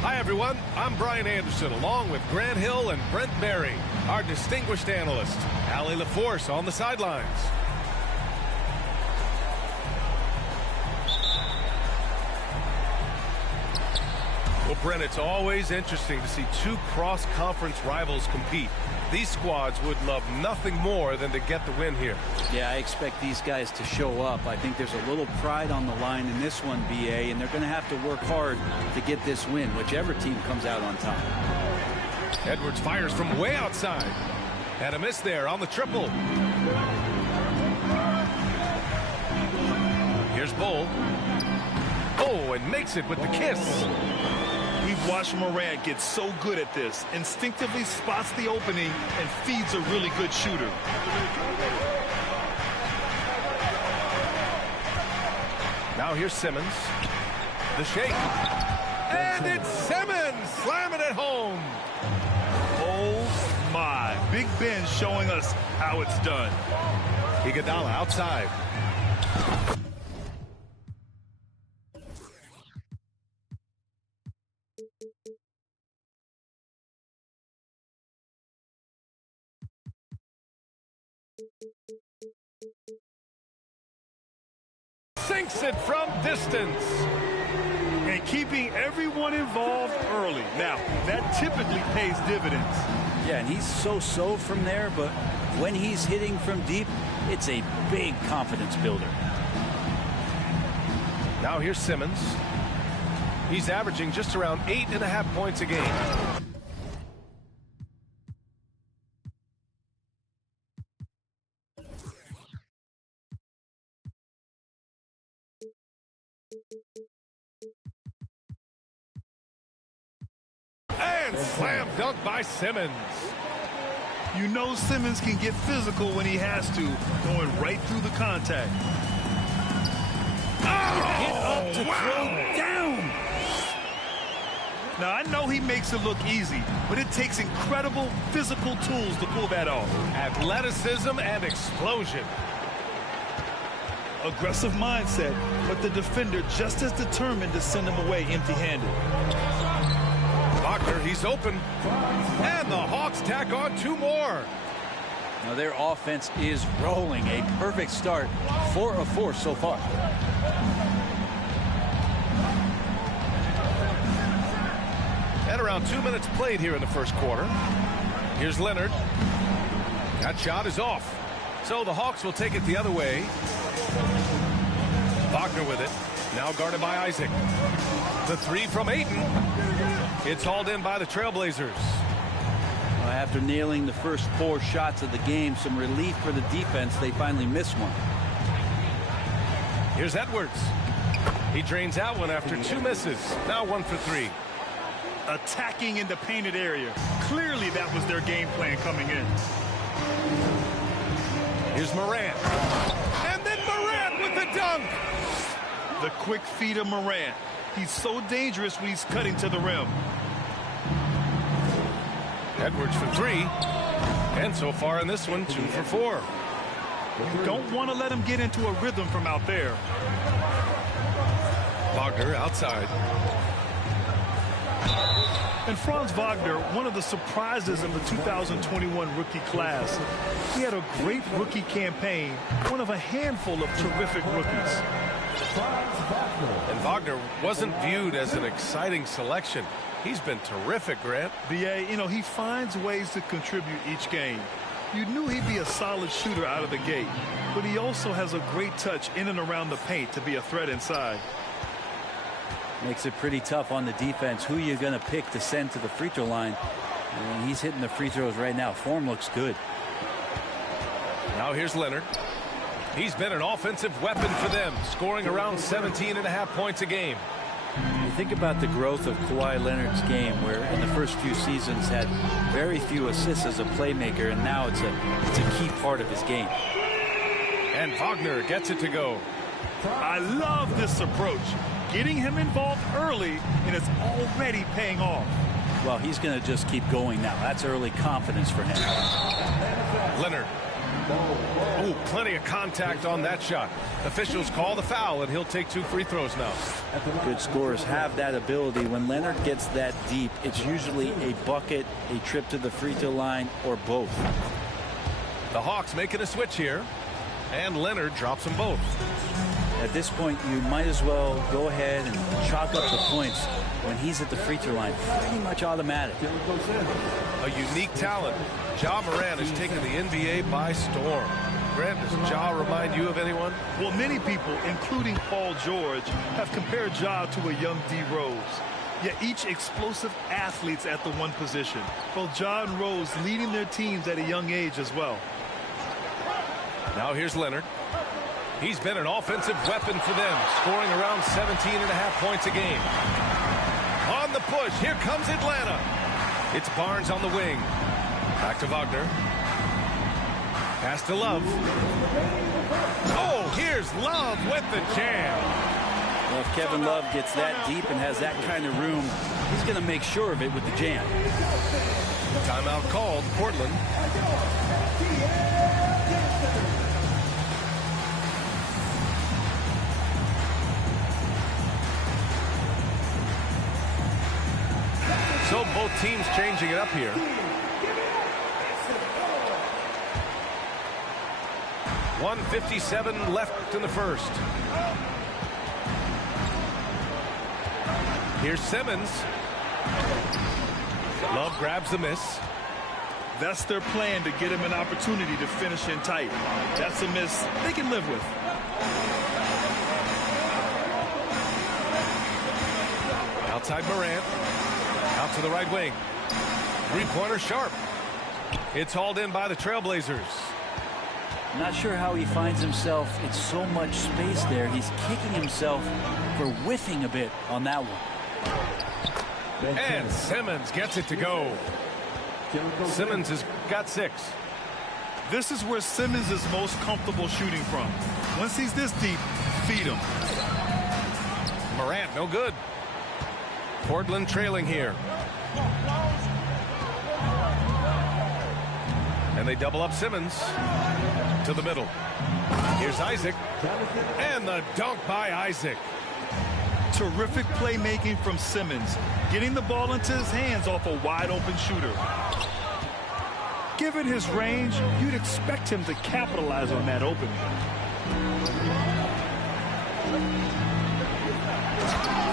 Hi, everyone. I'm Brian Anderson, along with Grant Hill and Brent Berry, our distinguished analyst. Allie LaForce on the sidelines. Well, Brent, it's always interesting to see two cross-conference rivals compete. These squads would love nothing more than to get the win here. Yeah, I expect these guys to show up. I think there's a little pride on the line in this one, BA, and they're going to have to work hard to get this win, whichever team comes out on top. Edwards fires from way outside. And a miss there on the triple. Here's Bull. Oh, and makes it with the kiss. We've watched Morant get so good at this. Instinctively spots the opening and feeds a really good shooter. Now here's Simmons. The shake. And it's Simmons slamming it home. Oh, my. Big Ben showing us how it's done. Iguodala outside. Sinks it from distance. And keeping everyone involved early. Now, that typically pays dividends. Yeah, and he's so-so from there, but when he's hitting from deep, it's a big confidence builder. Now here's Simmons. He's averaging just around 8.5 points a game. And slam dunk by Simmons. You know Simmons can get physical when he has to, going right through the contact. Get up to throw down. Now, I know he makes it look easy, but it takes incredible physical tools to pull that off. Athleticism and explosion. Aggressive mindset, but the defender just as determined to send him away empty-handed. Wagner, he's open. And the Hawks tack on two more. Now their offense is rolling. A perfect start. 4 of 4 so far. And around 2 minutes played here in the first quarter. Here's Leonard. That shot is off. So the Hawks will take it the other way. Wagner with it. Now guarded by Isaac. The three from Ayton. It's hauled in by the Trailblazers. After nailing the first 4 shots of the game, some relief for the defense. They finally missed one. Here's Edwards. He drains out one after 2 misses. Now 1 for 3. Attacking in the painted area. Clearly that was their game plan coming in. Here's Morant. And then Morant with the dunk. The quick feed of Morant. He's so dangerous when he's cutting to the rim. Edwards for 3. And so far in this one, 2 for 4. You don't want to let him get into a rhythm from out there. Wagner outside. And Franz Wagner, one of the surprises of the 2021 rookie class. He had a great rookie campaign, one of a handful of terrific rookies. And Wagner wasn't viewed as an exciting selection. He's been terrific, Grant. BA, you know, he finds ways to contribute each game. You knew he'd be a solid shooter out of the gate, but he also has a great touch in and around the paint to be a threat inside. Makes it pretty tough on the defense. Who you're going to pick to send to the free throw line. And he's hitting the free throws right now. Form looks good. Now here's Leonard. He's been an offensive weapon for them, scoring around 17.5 points a game. You think about the growth of Kawhi Leonard's game, where in the first few seasons had very few assists as a playmaker, and now it's a key part of his game. And Wagner gets it to go. I love this approach. Getting him involved early, and it's already paying off. Well, he's going to just keep going now. That's early confidence for him. Leonard. Oh, plenty of contact on that shot. Officials call the foul, and he'll take 2 free throws now. Good scorers have that ability. When Leonard gets that deep, it's usually a bucket, a trip to the free throw line, or both. The Hawks making a switch here, and Leonard drops them both. At this point, you might as well go ahead and chalk up the points when he's at the free throw line. Pretty much automatic. A unique talent. Ja Morant has taken the NBA by storm. Grant, does Ja remind you of anyone? Well, many people, including Paul George, have compared Ja to a young D. Rose. Yet each explosive athletes at the one position. Both Ja and Rose leading their teams at a young age as well. Now here's Leonard. He's been an offensive weapon for them, scoring around 17.5 points a game. On the push, here comes Atlanta. It's Barnes on the wing. Back to Wagner. Pass to Love. Oh, here's Love with the jam. Well, if Kevin Love gets that deep and has that kind of room, he's going to make sure of it with the jam. Timeout called, Portland. So both teams changing it up here. .157 left in the first. Here's Simmons. Love grabs the miss. That's their plan, to get him an opportunity to finish in tight. That's a miss they can live with. Outside Morant. Out to the right wing. Three-pointer sharp. It's hauled in by the Trailblazers. Not sure how he finds himself in so much space there. He's kicking himself for whiffing a bit on that one. And Simmons gets it to go. Simmons has got 6. This is where Simmons is most comfortable shooting from. Once he's this deep, feed him. Morant, no good. Portland trailing here. And they double up Simmons to the middle. Here's Isaac. And the dunk by Isaac. Terrific playmaking from Simmons, getting the ball into his hands off a wide open shooter. Given his range, you'd expect him to capitalize on that opening.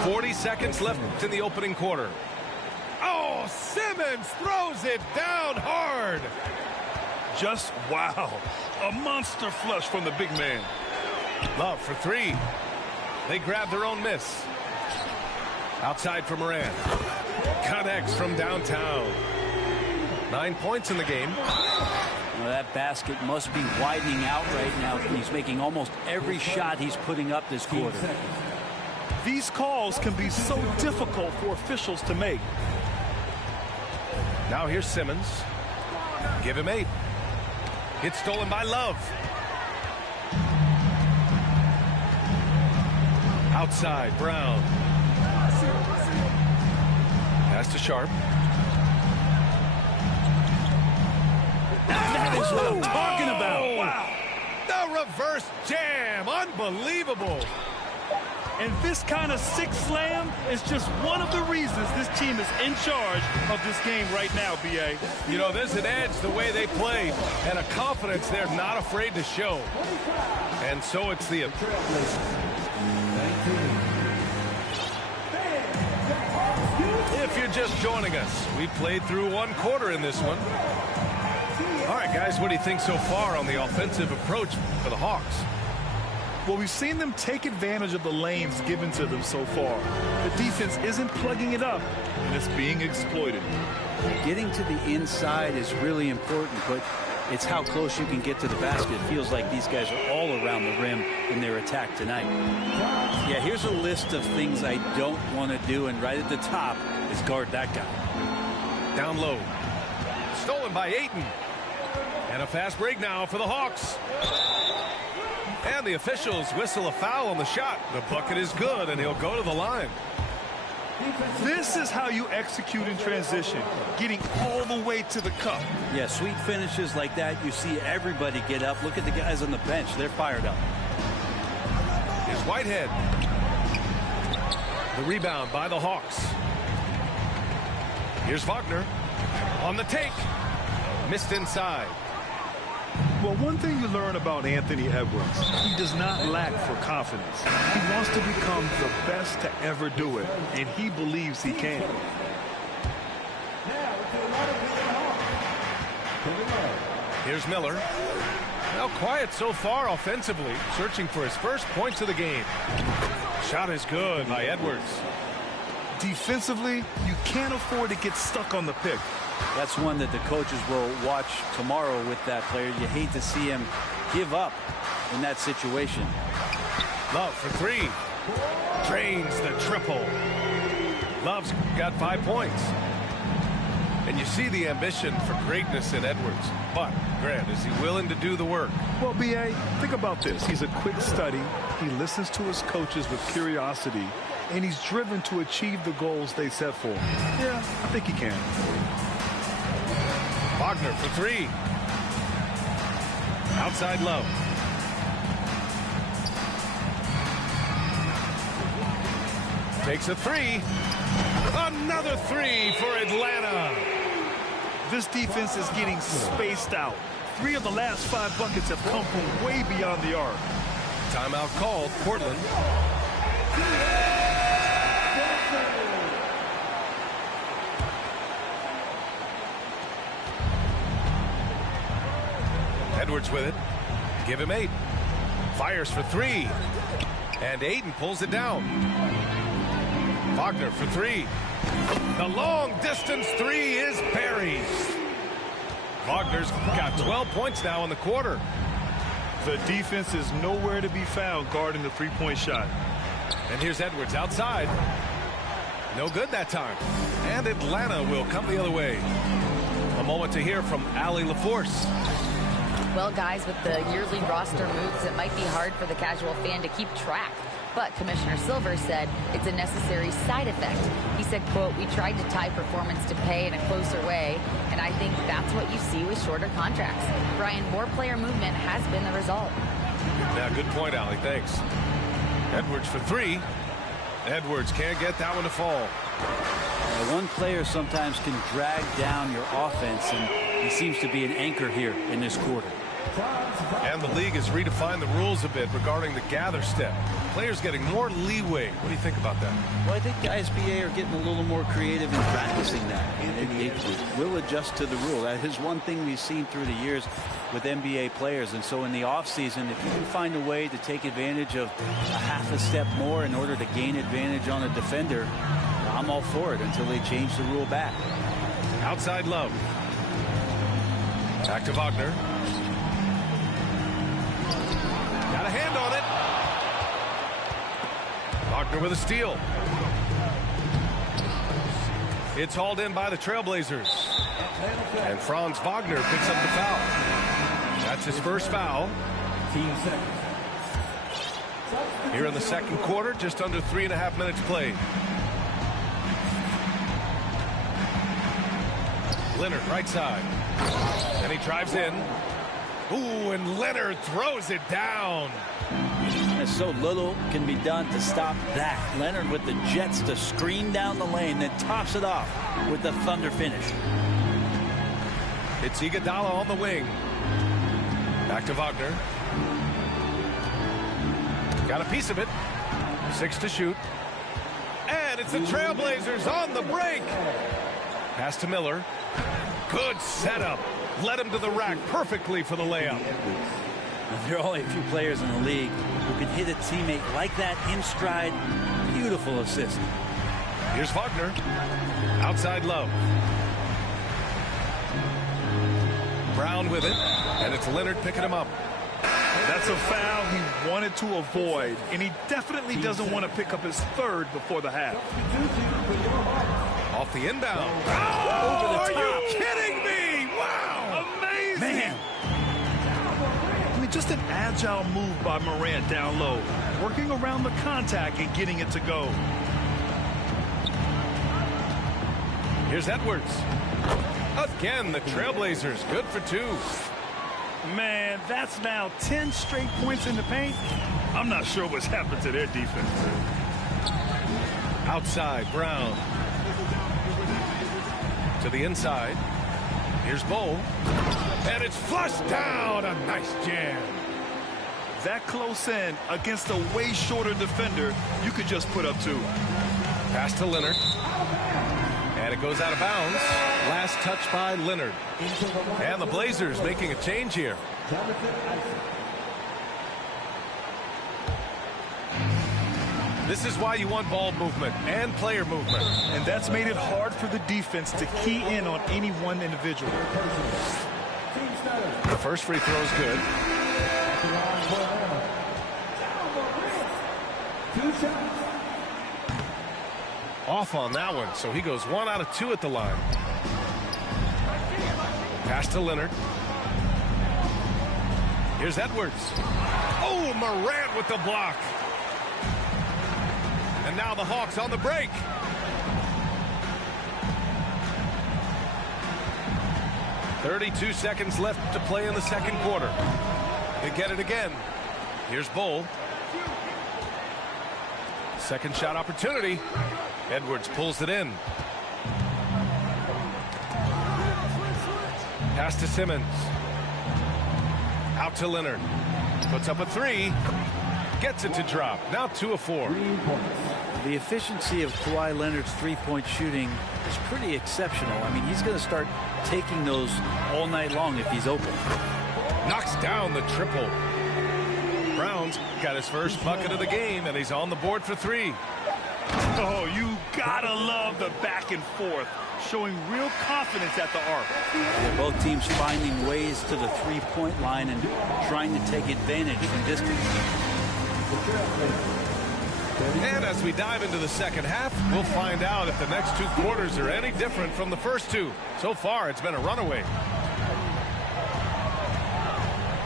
40 seconds left in the opening quarter. Oh, Simmons throws it down hard. Just wow. A monster flush from the big man. Love for 3. They grab their own miss. Outside for Morant. Connects from downtown. 9 points in the game. Well, that basket must be widening out right now. He's making almost every shot he's putting up this quarter. These calls can be so difficult for officials to make. Now here's Simmons. Give him 8. It's stolen by Love. Outside, Brown. Pass to Sharp. That is what I'm talking about. Wow. The reverse jam. Unbelievable. And this kind of sick slam is just one of the reasons this team is in charge of this game right now, B.A. You know, there's an edge the way they play and a confidence they're not afraid to show. And so it's the... If you're just joining us, we played through one quarter in this one. All right, guys, what do you think so far on the offensive approach for the Hawks? Well, we've seen them take advantage of the lanes given to them so far. The defense isn't plugging it up, and it's being exploited. Getting to the inside is really important, but it's how close you can get to the basket. It feels like these guys are all around the rim in their attack tonight. Yeah, here's a list of things I don't want to do, and right at the top is guard that guy. Down low. Stolen by Ayton. And a fast break now for the Hawks. And the officials whistle a foul on the shot. The bucket is good, and he'll go to the line. This is how you execute in transition, getting all the way to the cup. Yeah, sweet finishes like that, you see everybody get up. Look at the guys on the bench. They're fired up. Here's Whitehead. The rebound by the Hawks. Here's Wagner on the take. Missed inside. Well, one thing you learn about Anthony Edwards, he does not lack for confidence. He wants to become the best to ever do it, and he believes he can. Here's Miller. Now quiet so far offensively, searching for his first points of the game. Shot is good by Edwards. Defensively, you can't afford to get stuck on the pick. That's one that the coaches will watch tomorrow with that player. You hate to see him give up in that situation. Love for three. Drains the triple. Love's got 5 points. And you see the ambition for greatness in Edwards. But, Grant, is he willing to do the work? Well, B.A., think about this. He's a quick study. He listens to his coaches with curiosity. And he's driven to achieve the goals they set for him. Yeah, I think he can. Wagner for three. Outside Love. Takes a three. Another three for Atlanta. This defense is getting spaced out. 3 of the last 5 buckets have come from way beyond the arc. Timeout called, Portland. Edwards with it. Give him 8. Fires for 3. And Ayton pulls it down. Wagner for 3. The long distance 3 is buried. Wagner's got 12 points now in the quarter. The defense is nowhere to be found guarding the three-point shot. And here's Edwards outside. No good that time. And Atlanta will come the other way. A moment to hear from Allie LaForce. Well, guys, with the yearly roster moves, it might be hard for the casual fan to keep track. But Commissioner Silver said it's a necessary side effect. He said, quote, "We tried to tie performance to pay in a closer way, and I think that's what you see with shorter contracts." Brian, more player movement has been the result. Yeah, good point, Allie. Thanks. Edwards for 3. Edwards can't get that one to fall. One player sometimes can drag down your offense, and he seems to be an anchor here in this quarter. And the league has redefined the rules a bit regarding the gather step. Players getting more leeway. What do you think about that? Well, I think guys, BA, are getting a little more creative in practicing that. And it will adjust to the rule. That is one thing we've seen through the years with NBA players. And so in the offseason, if you can find a way to take advantage of a half a step more in order to gain advantage on a defender, I'm all for it until they change the rule back. Outside Love. Back to Wagner. Got a hand on it. Wagner with a steal. It's hauled in by the Trailblazers. And Franz Wagner picks up the foul. That's his first foul. Here in the second quarter, just under 3.5 minutes played. Leonard, right side. And he drives in. Ooh, and Leonard throws it down. And so little can be done to stop that. Leonard with the jets to screen down the lane, then tops it off with the thunder finish. It's Iguodala on the wing. Back to Wagner. Got a piece of it. 6 to shoot. And it's the Trailblazers on the break. Pass to Miller. Good setup. Led him to the rack perfectly for the layup. There are only a few players in the league who can hit a teammate like that in stride. Beautiful assist. Here's Wagner. Outside Love. Brown with it. And it's Leonard picking him up. That's a foul he wanted to avoid, and he definitely doesn't want to pick up his third before the half. Off the inbound. Oh, Over the are top. you kidding me? Wow. Amazing. Man. I mean, just an agile move by Morant down low, working around the contact and getting it to go. Here's Edwards. Again, the Trailblazers good for 2. Man, that's now 10 straight points in the paint. I'm not sure what's happened to their defense. Outside, Brown. To the inside. Here's Bowl. And it's flushed down. A nice jam. That close in against a way shorter defender, you could just put up 2. Pass to Leonard. And it goes out of bounds. Last touch by Leonard. And the Blazers making a change here. This is why you want ball movement and player movement. And that's made it hard for the defense to key in on any one individual. The first free throw is good. Off on that one, so he goes 1 out of 2 at the line. Pass to Leonard. Here's Edwards. Oh, Morant with the block. And now the Hawks on the break. .32 seconds left to play in the second quarter. They get it again. Here's Bull. Second shot opportunity. Edwards pulls it in. Pass to Simmons. Out to Leonard. Puts up a 3. Gets it to drop. Now 2 of 4. The efficiency of Kawhi Leonard's three-point shooting is pretty exceptional. I mean, he's going to start taking those all night long if he's open. Knocks down the triple. Brown's got his first bucket of the game, and he's on the board for 3. Oh, you gotta love the back and forth, showing real confidence at the arc. Yeah, both teams finding ways to the three-point line and trying to take advantage from distance. And as we dive into the second half, we'll find out if the next 2 quarters are any different from the first 2. So far, it's been a runaway.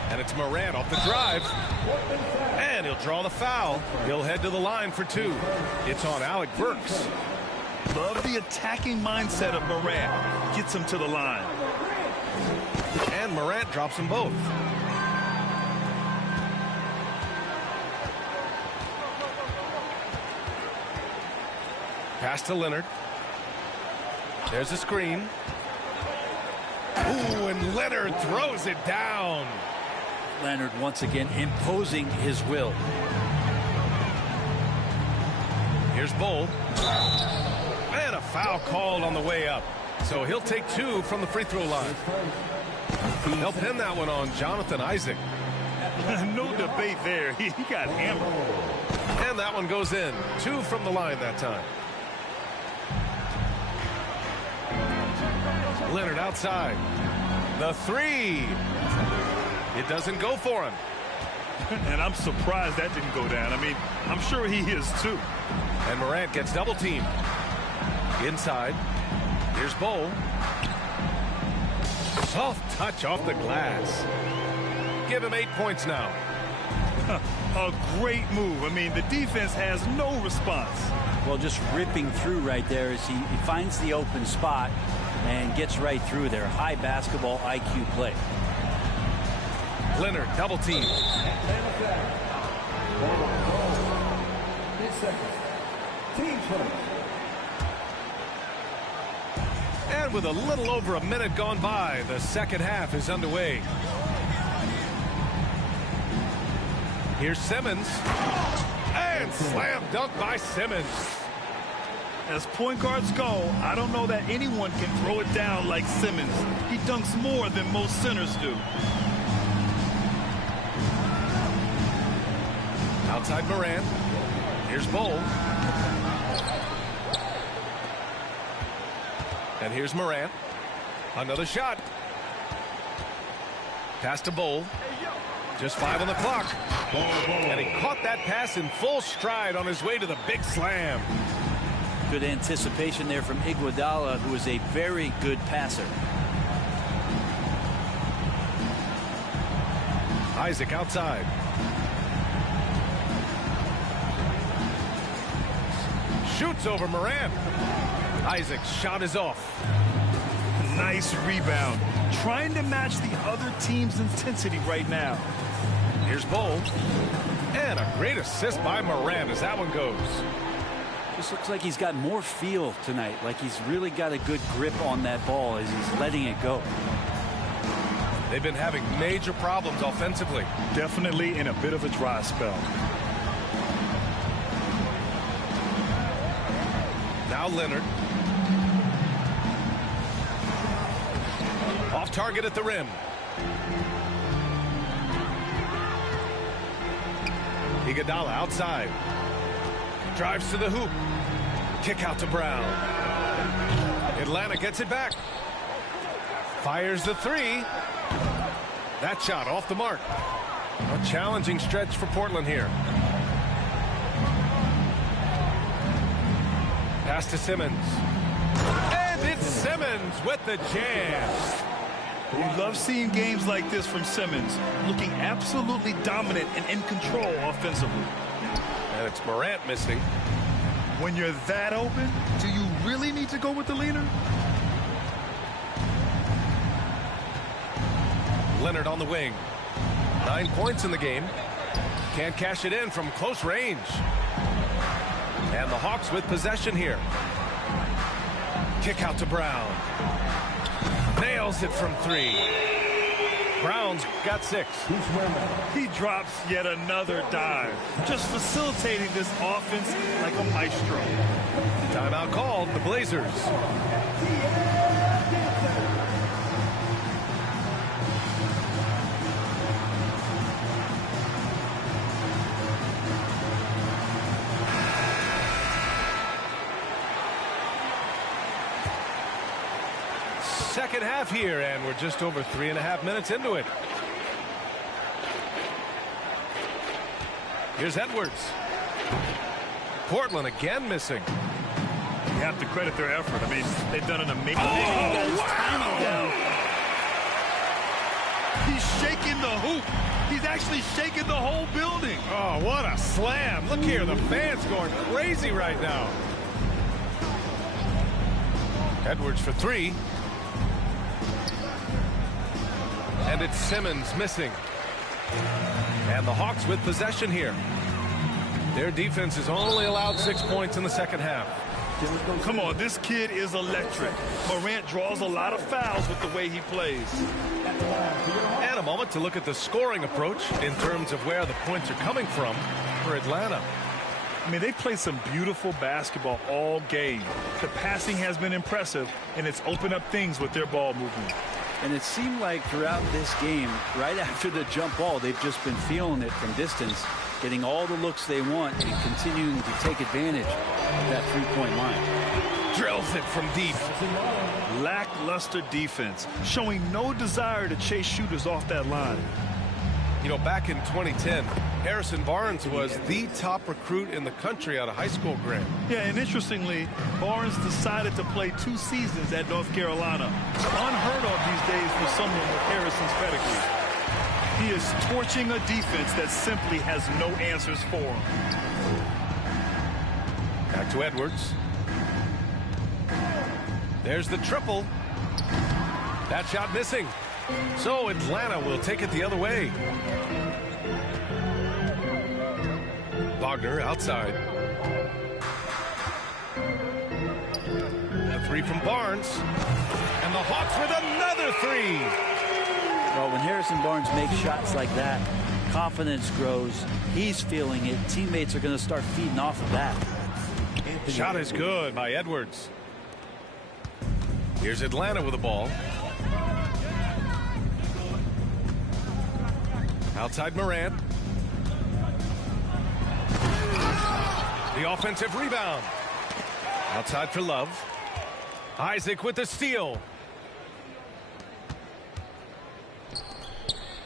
And it's Morant off the drive. And he'll draw the foul. He'll head to the line for 2. It's on Alec Burks. Love the attacking mindset of Morant. Gets him to the line. And Morant drops them both. Pass to Leonard. There's a screen. Ooh, and Leonard throws it down. Leonard once again imposing his will. Here's Bull. And a foul called on the way up. So he'll take 2 from the free throw line. They'll pin that one on Jonathan Isaac. No debate there. He got hammered. And that one goes in. 2 from the line that time. Leonard outside. The 3. It doesn't go for him. And I'm surprised that didn't go down. I mean, I'm sure he is too. And Morant gets double teamed. Inside. Here's Bull. Soft touch off the glass. Give him 8 points now. A great move. I mean, the defense has no response. Well, just ripping through right there as he finds the open spot and gets right through there. High basketball IQ play. Leonard double team. And with a little over a minute gone by, the second half is underway. Here's Simmons. And slam dunk by Simmons. As point guards go, I don't know that anyone can throw it down like Simmons. He dunks more than most centers do. Outside Moran. Here's Bowl. And here's Moran. Another shot. Pass to Bowl. Just 5 on the clock. And he caught that pass in full stride on his way to the big slam. Good anticipation there from Iguodala, who is a very good passer. Isaac outside. Shoots over Moran. Isaac's shot is off. Nice rebound. Trying to match the other team's intensity right now. Here's Bowl. And a great assist by Moran as that one goes. This looks like he's got more feel tonight, like he's really got a good grip on that ball as he's letting it go. They've been having major problems offensively. Definitely in a bit of a dry spell. Now Leonard. Off target at the rim. Iguodala outside. Drives to the hoop. Kick out to Brown. Atlanta gets it back. Fires the three. That shot off the mark. A challenging stretch for Portland here. Pass to Simmons. And it's Simmons with the jam. You love seeing games like this from Simmons, looking absolutely dominant and in control offensively. And it's Morant missing. When you're that open, do you really need to go with the leader? Leonard on the wing. 9 points in the game. Can't cash it in from close range. And the Hawks with possession here. Kick out to Brown. Nails it from 3. Brown's got 6. He drops yet another dive, just facilitating this offense like a maestro. Timeout called, the Blazers. Second half here, and we're just over 3.5 minutes into it. Here's Edwards. Portland again missing. You have to credit their effort. I mean, they've done an amazing wow. He's shaking the hoop. He's actually shaking the whole building. Oh, what a slam. Look here, the fans going crazy right now. Edwards for 3. And it's Simmons missing. And the Hawks with possession here. Their defense has only allowed 6 points in the second half. Come on, this kid is electric. Morant draws a lot of fouls with the way he plays. And a moment to look at the scoring approach in terms of where the points are coming from for Atlanta. I mean, they play some beautiful basketball all game. The passing has been impressive, and it's opened up things with their ball movement. And it seemed like throughout this game, right after the jump ball, they've just been feeling it from distance, getting all the looks they want and continuing to take advantage of that three-point line. Drills it from deep. Lackluster defense, showing no desire to chase shooters off that line. You know, back in 2010, Harrison Barnes was the top recruit in the country out of high school grade. Yeah, and interestingly, Barnes decided to play 2 seasons at North Carolina. Unheard of these days for someone with Harrison's pedigree. He is torching a defense that simply has no answers for him. Back to Edwards. There's the triple. That shot missing. So Atlanta will take it the other way. Wagner outside. A three from Barnes. And the Hawks with another three. Well, when Harrison Barnes makes shots like that, confidence grows. He's feeling it. Teammates are going to start feeding off of that. Shot is good by Edwards. Here's Atlanta with the ball. Outside Morant. The offensive rebound. Outside for Love. Isaac with the steal.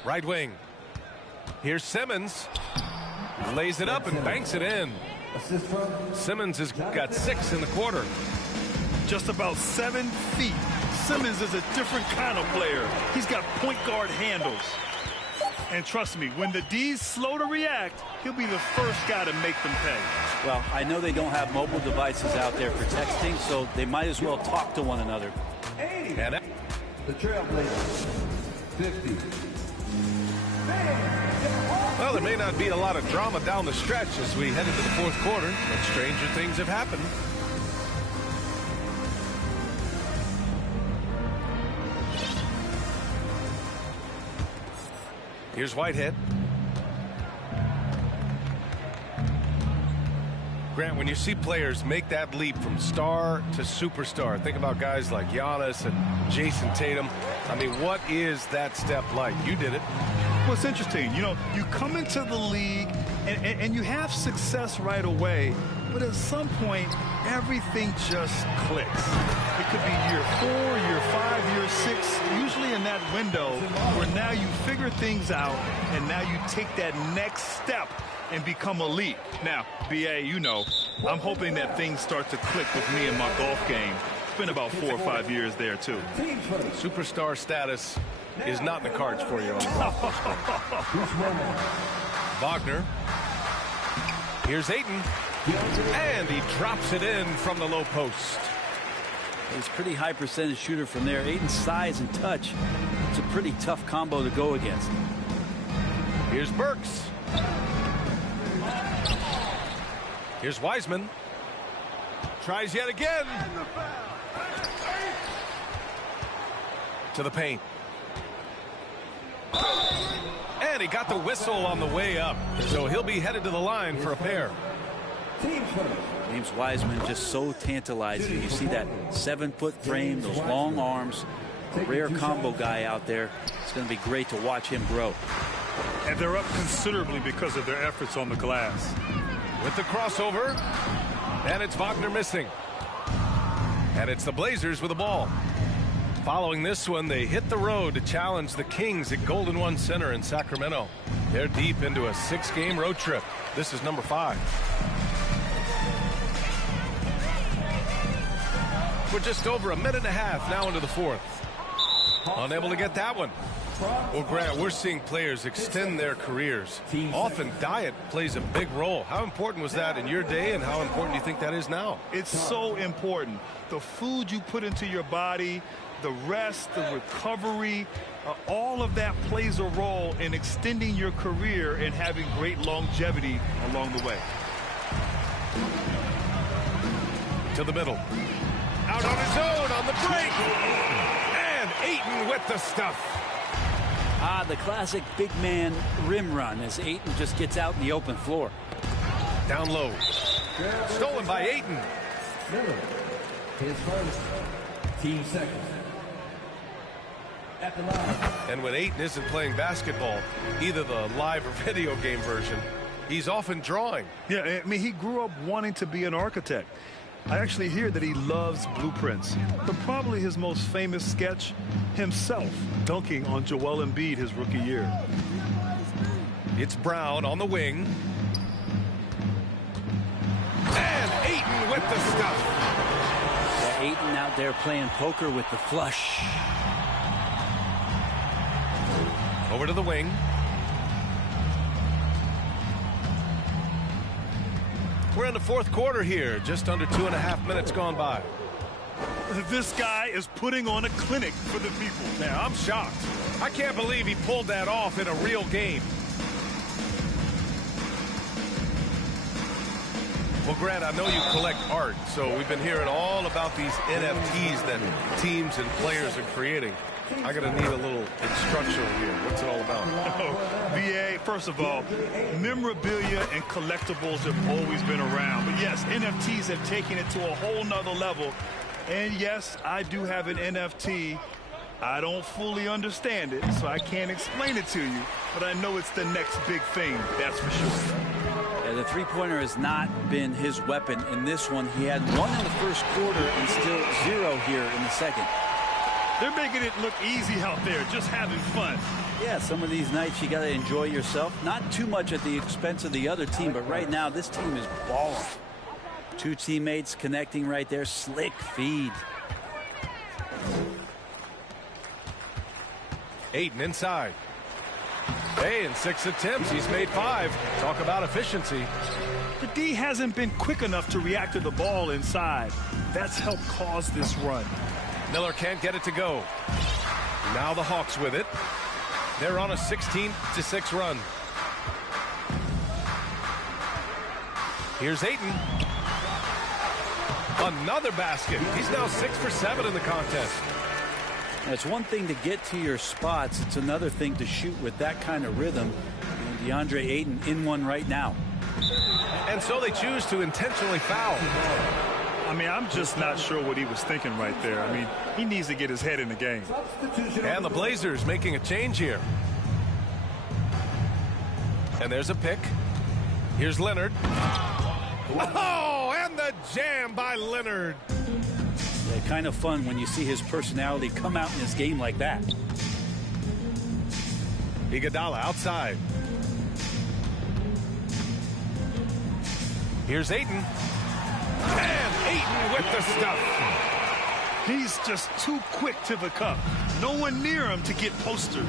Right wing. Here's Simmons. Lays it up and banks it in. Simmons has got 6 in the quarter. Just about 7 feet. Simmons is a different kind of player. He's got point guard handles. And trust me, when the D's slow to react, he'll be the first guy to make them pay. Well, I know they don't have mobile devices out there for texting, so they might as well talk to one another. And the Trailblazers, 50. well, there may not be a lot of drama down the stretch as we head into the fourth quarter, but stranger things have happened. Here's Whitehead. Grant, when you see players make that leap from star to superstar, think about guys like Giannis and Jason Tatum. I mean, what is that step like? You did it. Well, it's interesting. You know, you come into the league and you have success right away, but at some point, everything just clicks. It could be year 4, year 5, year 6, usually in that window where now you figure things out and now you take that next step and become elite. Now, BA, you know, I'm hoping that things start to click with me in my golf game. It's been about 4 or 5 years there, too. Superstar status is not in the cards for you on the golf course. Wagner. Here's Ayton. And he drops it in from the low post. He's a pretty high percentage shooter from there. Ayton's size and touch, it's a pretty tough combo to go against. Here's Burks. Here's Wiseman. Tries yet again. To the paint. And he got the whistle on the way up. So he'll be headed to the line for a pair. James Wiseman just so tantalizing. You see that 7-foot frame, those long arms, rare combo guy out there. It's going to be great to watch him grow. And they're up considerably because of their efforts on the glass. With the crossover, and it's Wagner missing. And it's the Blazers with the ball. Following this one, they hit the road to challenge the Kings at Golden One Center in Sacramento. They're deep into a 6-game road trip. This is number 5. We're just over a minute and a half now into the fourth. Unable to get that one. Well, Grant, we're seeing players extend their careers. Often diet plays a big role. How important was that in your day, and how important do you think that is now? It's so important. The food you put into your body, the rest, the recovery, all of that plays a role in extending your career and having great longevity along the way. To the middle. Out on his own on the break. And Ayton with the stuff. Ah, the classic big man rim run as Ayton just gets out in the open floor. Down low. Stolen by Ayton. His first, team second. At the line. And when Ayton isn't playing basketball, either the live or video game version, he's often drawing. Yeah, I mean, he grew up wanting to be an architect. I actually hear that he loves blueprints. But probably his most famous sketch, himself dunking on Joel Embiid his rookie year. It's Brown on the wing. And Ayton with the stuff. Yeah, Ayton out there playing poker with the flush. Over to the wing. We're in the fourth quarter here. Just under 2.5 minutes gone by. This guy is putting on a clinic for the people. Yeah, I'm shocked. I can't believe he pulled that off in a real game. Well, Grant, I know you collect art, so we've been hearing all about these NFTs that teams and players are creating. I'm going to need a little instruction here. What's it all about? VA, first of all, memorabilia and collectibles have always been around. But yes, NFTs have taken it to a whole nother level. And yes, I do have an NFT. I don't fully understand it, so I can't explain it to you. But I know it's the next big thing, that's for sure. Yeah, the three-pointer has not been his weapon in this one. He had one in the first quarter and still 0 here in the second. They're making it look easy out there, just having fun. Yeah, some of these nights you got to enjoy yourself. Not too much at the expense of the other team, but right now this team is balling. Two teammates connecting right there. Slick feed. Ayton inside. Hey, in 6 attempts, he's made 5. Talk about efficiency. The D hasn't been quick enough to react to the ball inside. That's helped cause this run. Miller can't get it to go. Now the Hawks with it. They're on a 16-6 run. Here's Ayton. Another basket. He's now 6 for 7 in the contest. It's one thing to get to your spots. It's another thing to shoot with that kind of rhythm. And DeAndre Ayton in one right now. And so they choose to intentionally foul. I mean, I'm just not sure what he was thinking right there. I mean, he needs to get his head in the game. And the Blazers making a change here. And there's a pick. Here's Leonard. Oh, and the jam by Leonard. Yeah, kind of fun when you see his personality come out in his game like that. Iguodala outside. Here's Ayton. And Ayton with the stuff. He's just too quick to the cup. No one near him to get postered.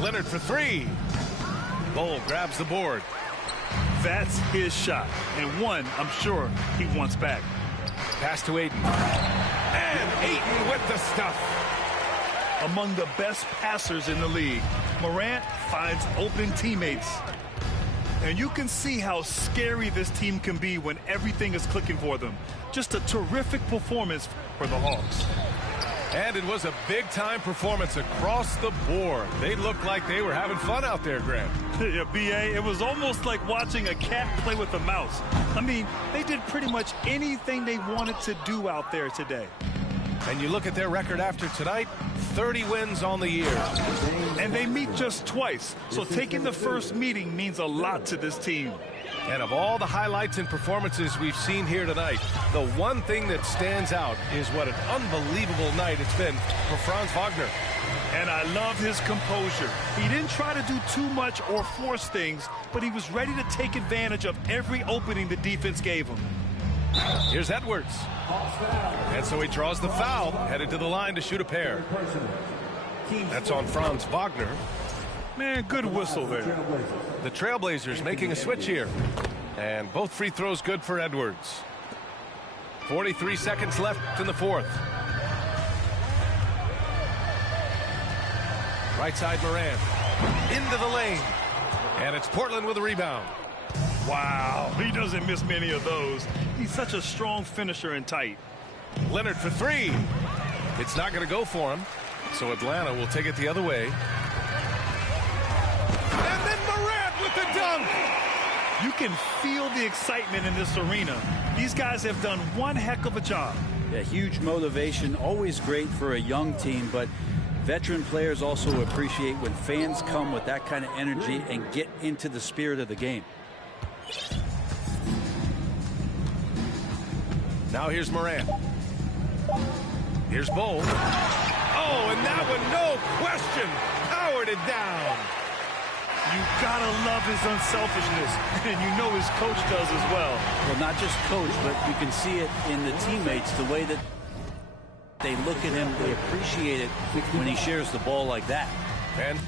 Leonard for 3. Bol grabs the board. That's his shot. And one, I'm sure, he wants back. Pass to Ayton. And Ayton with the stuff. Among the best passers in the league, Morant finds open teammates. And you can see how scary this team can be when everything is clicking for them. Just a terrific performance for the Hawks. And it was a big-time performance across the board. They looked like they were having fun out there, Grant. Yeah, B.A., it was almost like watching a cat play with a mouse. I mean, they did pretty much anything they wanted to do out there today. And you look at their record after tonight, 30 wins on the year. And they meet just twice, so taking the first meeting means a lot to this team. And of all the highlights and performances we've seen here tonight, the one thing that stands out is what an unbelievable night it's been for Franz Wagner. And I love his composure. He didn't try to do too much or force things, but he was ready to take advantage of every opening the defense gave him. Here's Edwards. And so he draws the foul, headed to the line to shoot a pair. That's on Franz Wagner. Man, good whistle there. The Trailblazers making a switch here. And both free throws good for Edwards. 43 seconds left in the fourth. Right side Morant. Into the lane. And it's Portland with a rebound. Wow, he doesn't miss many of those. He's such a strong finisher and tight. Leonard for 3. It's not going to go for him. So Atlanta will take it the other way. And then Morant with the dunk. You can feel the excitement in this arena. These guys have done one heck of a job. Yeah, huge motivation, always great for a young team, but veteran players also appreciate when fans come with that kind of energy and get into the spirit of the game. Now here's Morant. Here's Bol. Oh, and that one, no question, powered it down. You gotta love his unselfishness, and you know his coach does as well. Well, not just coach, but you can see it in the teammates, the way that they look at him, they appreciate it when he shares the ball like that. And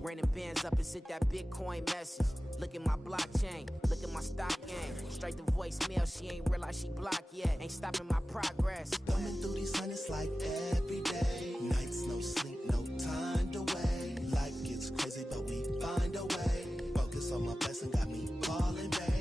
Raining bands up and sent that Bitcoin message. Look at my blockchain, look at my stock game. Straight to voicemail, she ain't realized she blocked yet. Ain't stopping my progress. Thumbing through these hundreds like every day. Nights, no sleep, no time to wait. Life gets crazy, but we find a way. Focus on my blessing, got me calling back.